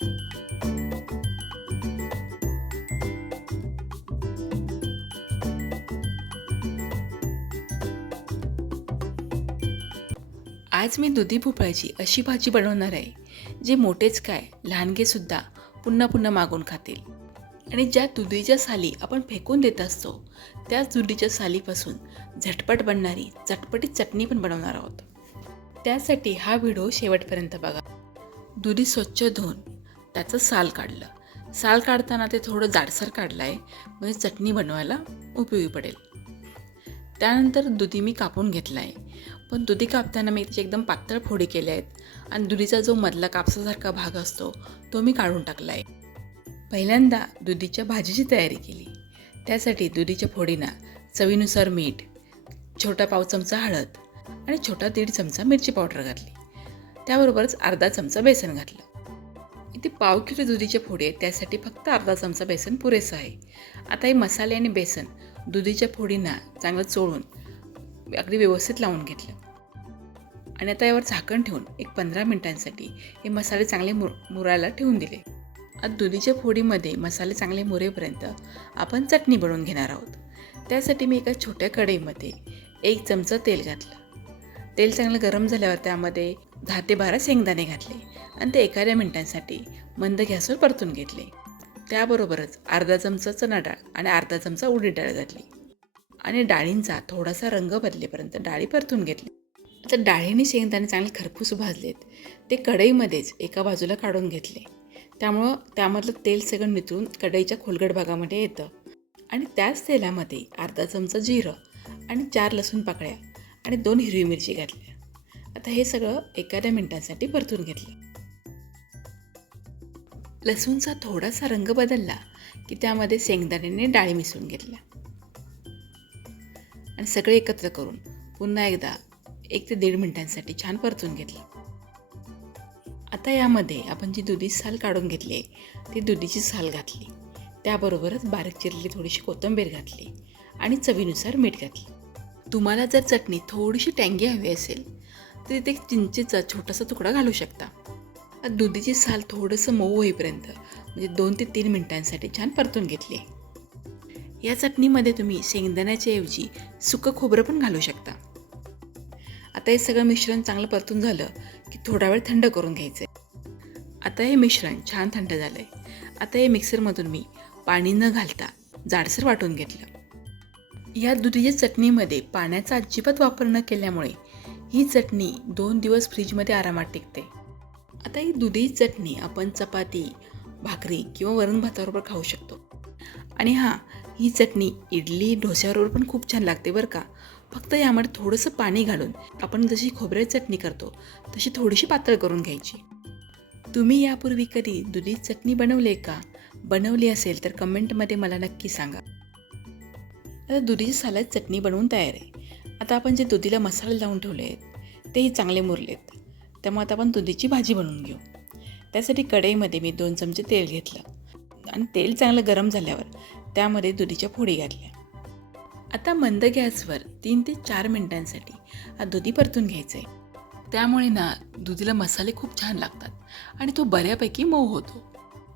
आज मी दुधी भोपळ्याची अशी भाजी बनवणार आहे जे मोठेच काय लहानगेसुद्धा पुन्हा पुन्हा मागून खातील. आणि ज्या दुधीच्या साली आपण फेकून देत असतो त्याच दुधीच्या सालीपासून झटपट बनणारी चटपटीत चटणी पण बनवणार आहोत. त्यासाठी हा व्हिडिओ शेवटपर्यंत बघा. दुधी स्वच्छ धुवून त्याचं साल काढलं. साल काढताना ते थोडं जाडसर काढलं आहे म्हणजे चटणी बनवायला उपयोगी पडेल. त्यानंतर दुधी मी कापून घेतला आहे, पण दुधी कापताना मी त्याचे एकदम पातळ फोडी केल्या आहेत आणि दुधीचा जो मधला कापसासारखा भाग असतो तो मी काढून टाकला आहे. पहिल्यांदा दुधीच्या भाजीची तयारी केली. त्यासाठी दुधीच्या फोडींना चवीनुसार मीठ, छोटा पाव चमचा हळद आणि छोटा 1.5 चमचा मिरची पावडर घातली. त्याबरोबरच अर्धा चमचा बेसन घातलं. इथे पाव किलो दुधीच्या फोडी आहेत, त्यासाठी फक्त अर्धा चमचा बेसन पुरेसं आहे. आता हे मसाले आणि बेसन दुधीच्या फोडींना चांगलं चोळून अगदी व्यवस्थित लावून घेतलं आणि आता यावर झाकण ठेवून एक 15 मिनिटांसाठी हे मसाले चांगले मुरायला ठेवून दिले. आता दुधीच्या फोडीमध्ये मसाले चांगले मुरेपर्यंत आपण चटणी बनवून घेणार आहोत. त्यासाठी मी एका छोट्या कढईमध्ये 1 चमचा तेल घातलं. तेल चांगलं गरम झाल्यावर त्यामध्ये 10 ते 12 शेंगदाणे घातले आणि ते एखाद्या मिनिटांसाठी मंद गॅसवर परतून घेतले. त्याबरोबरच अर्धा चमचा चणा डाळ आणि अर्धा चमचा उडीद डाळ घातली आणि डाळींचा थोडासा रंग बदलेपर्यंत डाळी परतून घेतली. आता डाळीने शेंगदाणे चांगले खरपूस भाजलेत. ते कढईमध्येच एका बाजूला काढून घेतले. त्यामुळं त्यामधलं तेल सगळं निथळून कढईच्या खोलगट भागामध्ये येतं आणि त्याच तेलामध्ये अर्धा चमचा जिरं आणि 4 लसूण पाकळ्या आणि 2 हिरवी मिरची घातल्या. आता हे सगळं एखाद्या मिनिटांसाठी परतून घेतलं. लसूणचा थोडासा रंग बदलला की त्यामध्ये शेंगदाण्याने डाळी मिसळून घेतल्या आणि सगळे एकत्र करून पुन्हा एकदा 1 ते 1.5 मिनिटांसाठी छान परतून घेतलं. आता यामध्ये आपण जी दुधी साल काढून घेतली ती दुधीची साल घातली. त्याबरोबरच बारीक चिरलेली थोडीशी कोथिंबीर घातली आणि चवीनुसार मीठ घातलं. तुम्हाला जर चटणी थोडीशी टँगी हवी असेल तर इथे चिंचेचा छोटासा तुकडा घालू शकता. दुधीची साल थोडंसं मऊ होईपर्यंत म्हणजे 2 ते 3 मिनिटांसाठी छान परतून घेतले. या चटणीमध्ये तुम्ही शेंगदाण्याच्या ऐवजी सुकं खोबरं पण घालू शकता. आता हे सगळं मिश्रण चांगलं परतून झालं की थोडा वेळ थंड करून घ्यायचं आहे. आता हे मिश्रण छान थंड झालं आहे. आता हे मिक्सरमधून मी पाणी न घालता जाडसर वाटून घेतलं. या दुधीच्या चटणीमध्ये पाण्याचा अजिबात वापर न केल्यामुळे ही चटणी 2 दिवस फ्रीजमध्ये आरामात टिकते. आता ही दुधी चटणी आपण चपाती, भाकरी किंवा वरण भाताबरोबर खाऊ शकतो. आणि ही चटणी इडली, डोस्याबरोबर पण खूप छान लागते बरं का. फक्त यामध्ये थोडंसं पाणी घालून आपण जशी खोबऱ्याची चटणी करतो तशी थोडीशी पातळ करून घ्यायची. तुम्ही यापूर्वी कधी दुधी चटणी बनवली आहे का? बनवली असेल तर कमेंटमध्ये मला नक्की सांगा. आता दुधीची सालाची चटणी बनवून तयार आहे. आता आपण जे दुधीला मसाले लावून ठेवले आहेत तेही चांगले मुरलेत. त्यामुळे आता आपण दुधीची भाजी बनवून घेऊ. त्यासाठी कढईमध्ये मी 2 चमचे तेल घेतलं आणि तेल चांगलं गरम झाल्यावर त्यामध्ये दुधीच्या फोडी घातल्या. आता मंद गॅसवर 3 ते 4 मिनिटांसाठी दुधी परतून घ्यायचं आहे. त्यामुळे दुधीला मसाले खूप छान लागतात आणि तो बऱ्यापैकी मऊ होतो.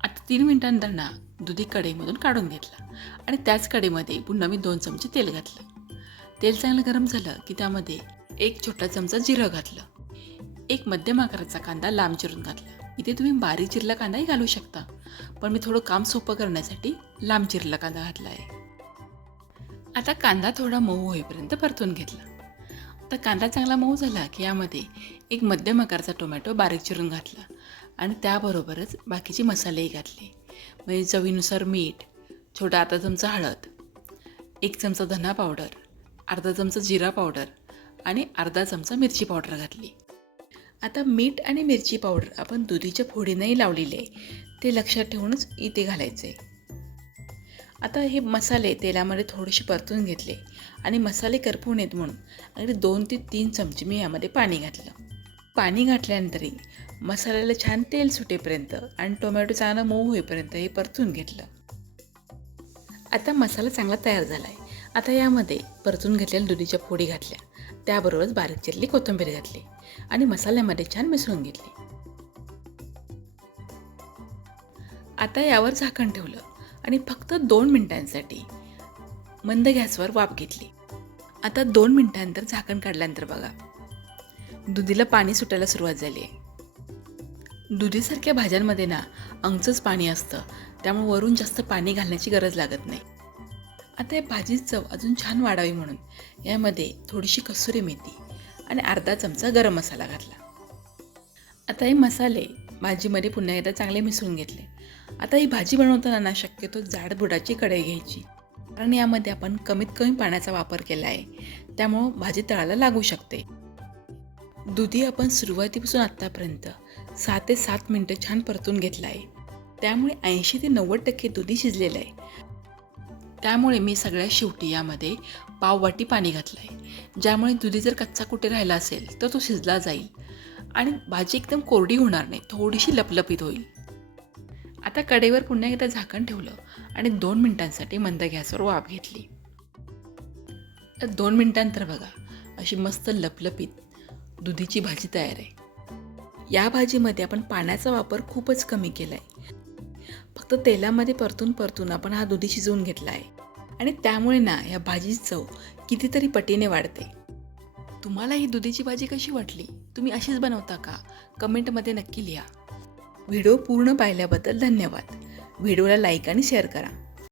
आता 3 मिनिटांनंतर दुधी कढईमधून काढून घेतला आणि त्याच कढईमध्ये पुन्हा मी 2 चमचे तेल घातलं. तेल चांगलं गरम झालं की त्यामध्ये 1 छोटा चमचा जिरं घातलं. 1 मध्यम आकाराचा कांदा लांब चिरून घातला. इथे तुम्ही बारीक चिरला कांदाही घालू शकता, पण मी थोडं काम सोपं करण्यासाठी लांब चिरला कांदा घातला आहे. आता कांदा थोडा मऊ होईपर्यंत परतून घेतला. आता कांदा चांगला मऊ झाला की यामध्ये 1 मध्यम आकाराचा टोमॅटो बारीक चिरून घातला आणि त्याबरोबरच बाकीचे मसालेही घातले. म्हणजे चवीनुसार मीठ, छोटा अर्धा चमचा हळद, 1 चमचा धना पावडर, अर्धा चमचा जिरा पावडर आणि अर्धा चमचा मिरची पावडर घातली. आता मीठ आणि मिरची पावडर आपण दुधीच्या फोडीनंही लावलेली आहे, ते लक्षात ठेवूनच इथे घालायचे. आता हे मसाले तेलामध्ये थोडेसे परतून घेतले आणि मसाले करपू नयेत म्हणून अगदी 2 ते 3 चमचे मी यामध्ये पाणी घातलं. पाणी घातल्यानंतरही मसाल्याला छान तेल सुटेपर्यंत आणि टोमॅटो चांगला मऊ होईपर्यंत हे परतून घेतलं. आता मसाला चांगला तयार झाला आहे. आता यामध्ये परतून घेतलेल्या दुधीच्या फोडी घातल्या. त्याबरोबरच बारीक चिरलेली कोथिंबीर घातली आणि मसाल्यामध्ये छान मिसळून घेतली. आता यावर झाकण ठेवलं आणि फक्त 2 मिनिटांसाठी मंद गॅसवर वाफ घेतली. आता 2 मिनिटांनंतर झाकण काढल्यानंतर बघा, दुधीला पाणी सुटायला सुरुवात झाली आहे. दुधीसारख्या भाज्यांमध्ये ना अंगचंच पाणी असतं, त्यामुळे वरून जास्त पाणी घालण्याची गरज लागत नाही. आता या भाजीची चव अजून छान वाढावी म्हणून यामध्ये थोडीशी कसुरी मेथी आणि अर्धा चमचा गरम मसाला घातला. आता हे मसाले भाजीमध्ये पुन्हा एकदा चांगले मिसळून घेतले. आता ही भाजी बनवताना ना शक्यतो जाड बुडाची कढई घ्यायची, कारण यामध्ये आपण कमीत कमी पाण्याचा वापर केला आहे, त्यामुळं भाजी तळाला लागू शकते. दुधी आपण सुरुवातीपासून आत्तापर्यंत 6 ते 7 मिनटं छान परतून घेतला आहे, त्यामुळे 80 ते 90% दुधी शिजलेलं आहे. त्यामुळे मी सगळ्यात शेवटी यामध्ये पाववाटी पाणी घातलं आहे, ज्यामुळे दुधी जर कच्चा कुठे राहिला असेल तर तो शिजला जाईल आणि भाजी एकदम कोरडी होणार नाही, थोडीशी लपलपीत होईल. आता कढईवर पुन्हा एकदा झाकण ठेवलं आणि 2 मिनिटांसाठी मंद गॅसवर वाफ घेतली. 2 मिनिटांनंतर बघा, अशी मस्त लपलपीत दुधीची भाजी तयार आहे. या भाजीमध्ये आपण पाण्याचा वापर खूपच कमी केला आहे. फक्त तेलामध्ये परतून आपण हा दुधी शिजवून घेतला आहे आणि त्यामुळे ना या भाजीची चव कितीतरी पटीने वाढते. तुम्हाला ही दुधीची भाजी कशी वाटली? तुम्ही अशीच बनवता का? कमेंटमध्ये नक्की लिहा. व्हिडिओ पूर्ण पाहिल्याबद्दल धन्यवाद. व्हिडिओला लाईक आणि शेअर करा.